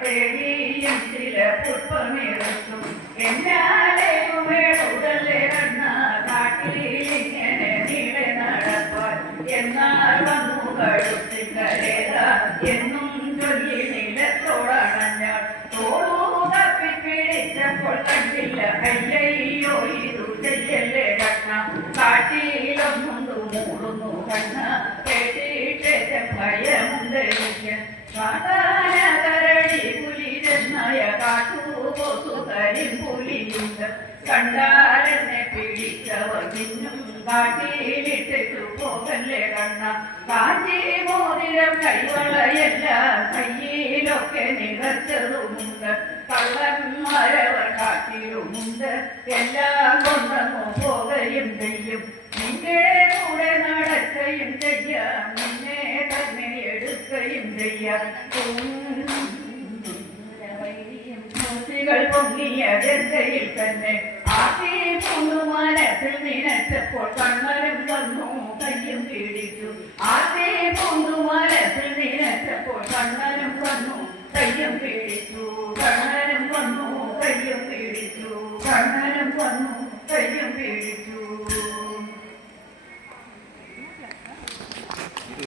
തേടിയും ചില പുഷ്പമിറക്കും എന്നാലെ ഉമേടുതല്ലേ കണ്ണ കാട്ടിലിങ്ങനെ നീളെ നടപ്പാൻ എന്നാൽ വന്നു കഴുത്തിക്കരേത എന്നും ചൊല്ലി നിലത്തോടണഞ്ഞാൽ തോളൂ തപ്പി പിടിച്ചപ്പോൾ കണ്ടില്ല അയ്യയ്യോ ഇതു ചെയ്യല്ലേ കണ്ണ കാട്ടിലൊന്നുണ്ടു മൂടുന്നു കണ്ണ കേട്ടിട്ട് ഭയമുണ്ട് എനിക്ക് കാട്ടാനകരടി പുലിരെന്നായ കാട്ടുപോത്തു കരിമ്പുലിയുണ്ട് കണ്ടാലെന്നെ പിടിച്ചവർ പിന്നും കാട്ടിലിട്ടിട്ടു പോകല്ലേ കണ്ണ കാഞ്ചി മോതിരം കൈവളയെല്ലാം കയ്യിലൊക്കെ നിറച്ചതുമുണ്ട് കള്ളന്മാരവർ കാട്ടിലുമുണ്ട് എല്ലാം കൊണ്ടങ്ങു പോകയും ചെയ്യും നിന്റെ കൂടെ നടക്കുകയും ചെയ്യാം നിന്നെ തന്നെ എടുക്കുകയും ചെയ്യാം പൊങ്ങിയ ജന്തയിൽ തന്നെ ആക്കി പൂണ്ടു മനസ്സിൽ നിനച്ചപ്പോൾ കണ്ണനും വന്നു കയ്യും പിടിച്ചു ആക്കി പൂണ്ടു മനസ്സിൽ നിനച്ചപ്പോൾ കണ്ണനും വന്നു കയ്യും പിടിച്ചു കണ്ണനും വന്നു കയ്യും പിടിച്ചു കണ്ണനും വന്നു കയ്യും പിടിച്ചു